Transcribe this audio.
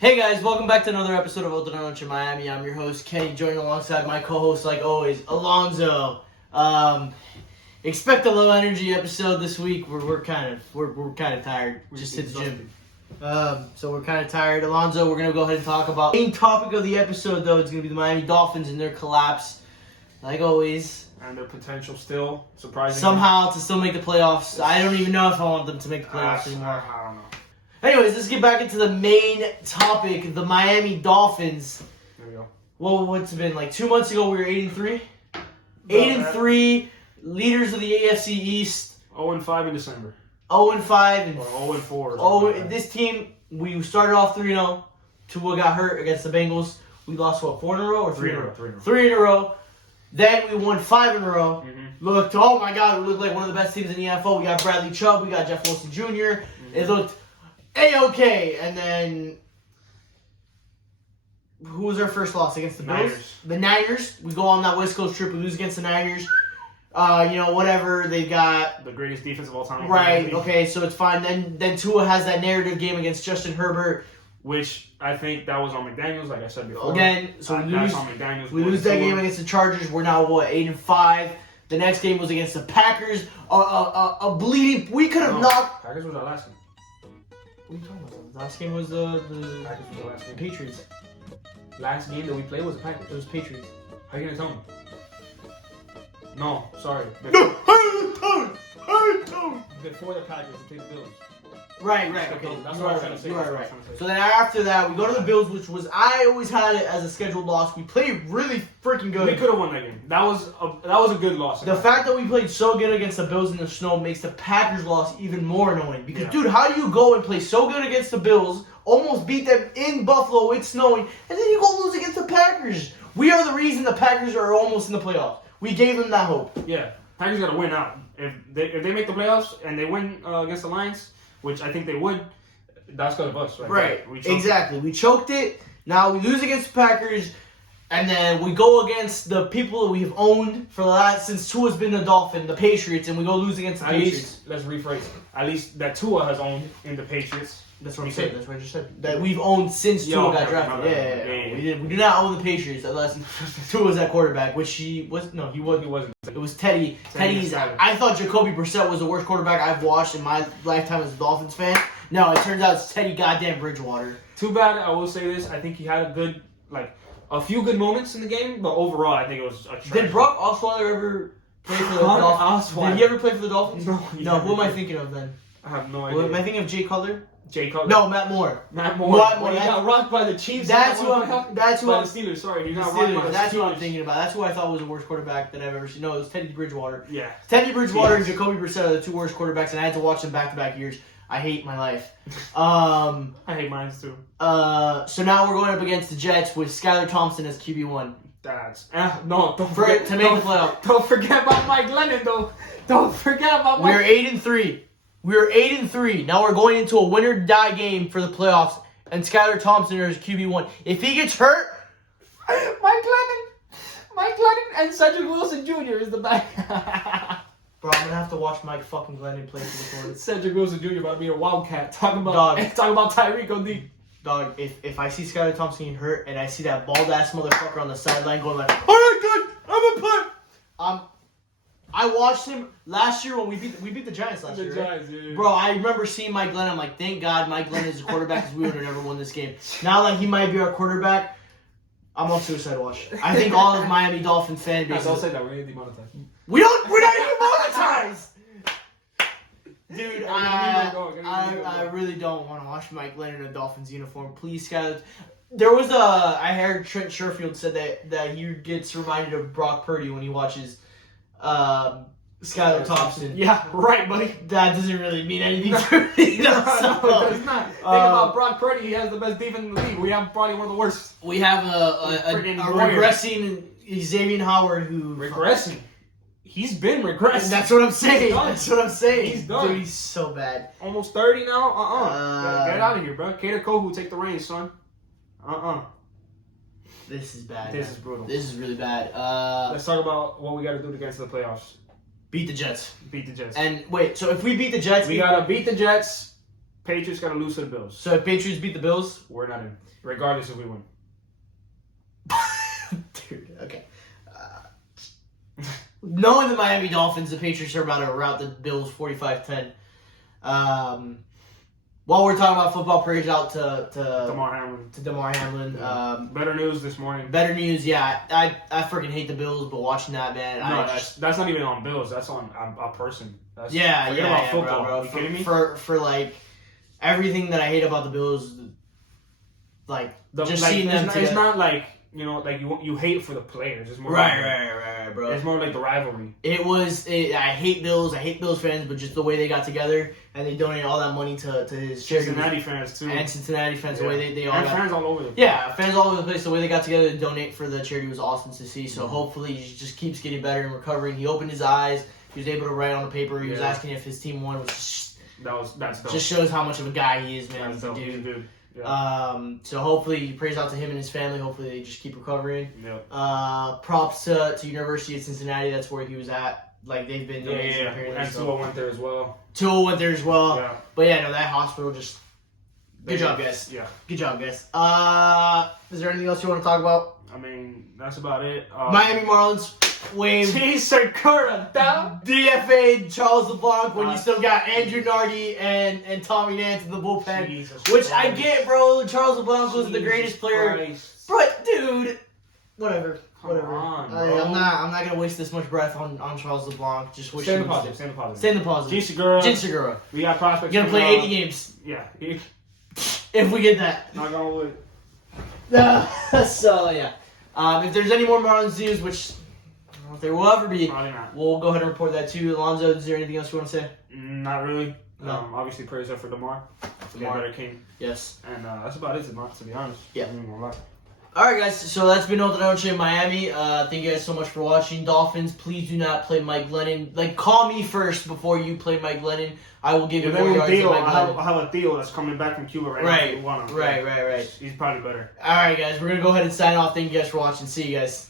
Hey guys, welcome back to another episode of Otra, Noche, Miami. I'm your host, Kenny, joined alongside my co-host, like always, Alonzo. Expect a low energy episode this week. We're kind of tired. Just hit the gym. So we're kind of tired. Alonzo, we're gonna go ahead and talk about the main topic of the episode, though. It's gonna be the Miami Dolphins and their collapse, like always. And their potential still, surprisingly. Somehow to still make the playoffs. I don't even know if I want them to make the playoffs anymore. I don't know. Anyways, let's get back into the main topic, the Miami Dolphins. There we go. Well, what's it been? Like 2 months ago, we were 8-3. 8-3, leaders of the AFC East. 0-5 in December. 0-5. Or 0-4. Oh, this team, we started off 3-0. Tua got hurt against the Bengals. We lost, what, 4 in a row or 3 in a row? 3 in a row. Then we won 5 in a row. Mm-hmm. Looked, oh my God, we looked like one of the best teams in the NFL. We got Bradley Chubb. We got Jeff Wilson Jr. Mm-hmm. It looked A-okay. And then, who was our first loss against the Bills? Niners. The Niners. We go on that West Coast trip. We lose against the Niners. Whatever. They got the greatest defense of all time. Right. Okay. So it's fine. Then Tua has that narrative game against Justin Herbert, which I think that was on McDaniels, like I said before. Again, so we lose. On McDaniels. We lose that game against the Chargers. We're now 8-5. The next game was against the Packers. A bleeding. We could have knocked. Packers was our last game. What are you talking about? The last game was the Packers was our last game. Patriots. Last game that we played was the Packers. It was Patriots. How are you gonna tell me? No, sorry. No, Before the Packers, we played the Bills. Right, okay. That's what I was trying to say. You are right. So then after that, we go to the Bills, which was, I always had it as a scheduled loss. We played really freaking good. We could have won that game. That was a good loss. The fact that we played so good against the Bills in the snow makes the Packers loss even more annoying. Because, dude, how do you go and play so good against the Bills, almost beat them in Buffalo, it's snowing, and then you go lose against the Packers? We are the reason the Packers are almost in the playoffs. We gave them that hope. Yeah, Packers got to win out. If they make the playoffs and they win against the Lions, which I think they would, that's because of us, right? Right, exactly. We choked it. Now we lose against the Packers, and then we go against the people that we have owned for the last, since Tua's been a Dolphin, the Patriots, and we go lose against the Patriots. Least, let's rephrase it. At least that Tua has owned in the Patriots. That's what I'm saying. That's what I just said. That we've owned since Tua got drafted. Yeah. We do not own the Patriots unless Tua was at quarterback, which he wasn't. He wasn't. It was Teddy. I thought Jacoby Brissett was the worst quarterback I've watched in my lifetime as a Dolphins fan. No, it turns out it's Teddy goddamn Bridgewater. Too bad. I will say this. I think he had a few good moments in the game, but overall, I think it was a trash. Did Brock Osweiler ever play for the Dolphins? Did he ever play for the Dolphins? No. Who am I thinking of then? I have no idea. Am I thinking of Jay Cutler? No, Matt Moore. He got rocked by the Chiefs. That's who I'm. The Steelers. Sorry, he got rocked by the Steelers. That's what I'm thinking about. That's who I thought was the worst quarterback that I've ever seen. No, it was Teddy Bridgewater. Yeah. Teddy Bridgewater and Jacoby Brissett are the two worst quarterbacks, and I had to watch them back-to-back years. I hate my life. I hate mine too. So now we're going up against the Jets with Skylar Thompson as QB1. That's no. Don't forget to make the playoff. Don't forget about Mike Glennon though. Don't forget about Mike. We're 8-3. We're 8-3. Now we're going into a win-or-die game for the playoffs, and Skylar Thompson is QB1. If he gets hurt, Mike Glennon, and Cedric Wilson Jr. is the back. Bro, I'm gonna have to watch Mike fucking Glennon play for the Florida. Cedric Wilson Jr. about to be a wildcat. Talking about Tyreek on D. Dog, if I see Skylar Thompson getting hurt and I see that bald ass motherfucker on the sideline going like, all right, good, I'm gonna play. I watched him last year when we beat the Giants last year. Giants, yeah. Bro, I remember seeing Mike Glennon. I'm like, thank God Mike Glennon is the quarterback because we would have never won this game. Now that he might be our quarterback, I'm on suicide watch. I think all of Miami Dolphin fan base. Don't say that. We're gonna demonetize. We're not even monetized. Dude, I really don't want to watch Mike Glennon in a Dolphins uniform. Please, Skylar. There was I heard Trent Sherfield said that he gets reminded of Brock Purdy when he watches Skylar Thompson. Yeah, right, buddy. That doesn't really mean anything to me. No, it does not. Think about Brock Purdy. He has the best defense in the league. We have probably one of the worst. We have a regressing Xavier Howard who... Regressing? He's been regressing. That's what I'm saying. He's done. Dude, he's so bad. Almost 30 now? Get out of here, bro. Cater Kohu, take the reins, son. This is bad. This is brutal. This is really bad. Let's talk about what we got to do to get to the playoffs. Beat the Jets. Beat the Jets. And wait, so if we beat the Jets... We got to beat the Jets, Patriots got to lose to the Bills. So if Patriots beat the Bills, We're not in, regardless if we win. dude, okay. Knowing the Miami Dolphins, the Patriots are about to rout the Bills 45-10. While we're talking about football, praise out to Damar Hamlin. Yeah. Better news this morning. Better news, yeah. I freaking hate the Bills, but watching that, man, No, that's not even on Bills. That's on a person. That's, yeah, forget about yeah, football. bro. You kidding me? For like everything that I hate about the Bills, like seeing them. It's not like like you hate for the players. It's more right, bro. It's more like the rivalry. I hate Bills. I hate Bills fans, but just the way they got together and they donated all that money to his charity. Cincinnati fans too. And Cincinnati fans, the way they all and got, fans all over the place. Yeah, fans all over the place. The way they got together to donate for the charity was awesome to see. So hopefully he just keeps getting better and recovering. He opened his eyes. He was able to write on the paper. He was asking if his team won, which that's dope. just shows how much of a guy he is, man. That's dope. Dude. Yeah. So hopefully, praise out to him and his family. Hopefully, they just keep recovering. Yep. Props to University of Cincinnati. That's where he was at. Like they've been amazing. Yeah. And Tua went there as well. Tua went there as well. Yeah. But yeah, no, that hospital just. Good job, guys. Yeah. Good job, guys. Is there anything else you want to talk about? I mean, that's about it. Miami Marlins waived DFA Charles LeBlanc when you still got Andrew Nardi and Tommy Nance in the bullpen. Which I get, bro. Charles LeBlanc was the greatest player. But, dude, whatever. Whatever. On, I'm not gonna waste this much breath on Charles LeBlanc. Just wish Stay in him the positive. Stay in the positive. Stay in the positive. Jin Jin Segura. We got prospects. You're gonna play 80 games. Yeah. If we get that. Not gonna win. So yeah. If there's any more Marlins news, which I don't know if there will ever be, Probably not. we'll go ahead and report that too. Alonzo, is there anything else you want to say? Not really. No. Obviously, praise up for Damar. Damar. Better king. Yes. And that's about it, to be honest. Yeah. I ain't gonna lie. All right, guys. So that's been Otra Noche in Miami. Thank you guys so much for watching. Dolphins, please do not play Mike Glennon. Like, call me first before you play Mike Glennon. I will give you more yards than Mike Glennon. I have a Theo that's coming back from Cuba right now. If you want him. Right. He's probably better. All right, guys. We're going to go ahead and sign off. Thank you guys for watching. See you guys.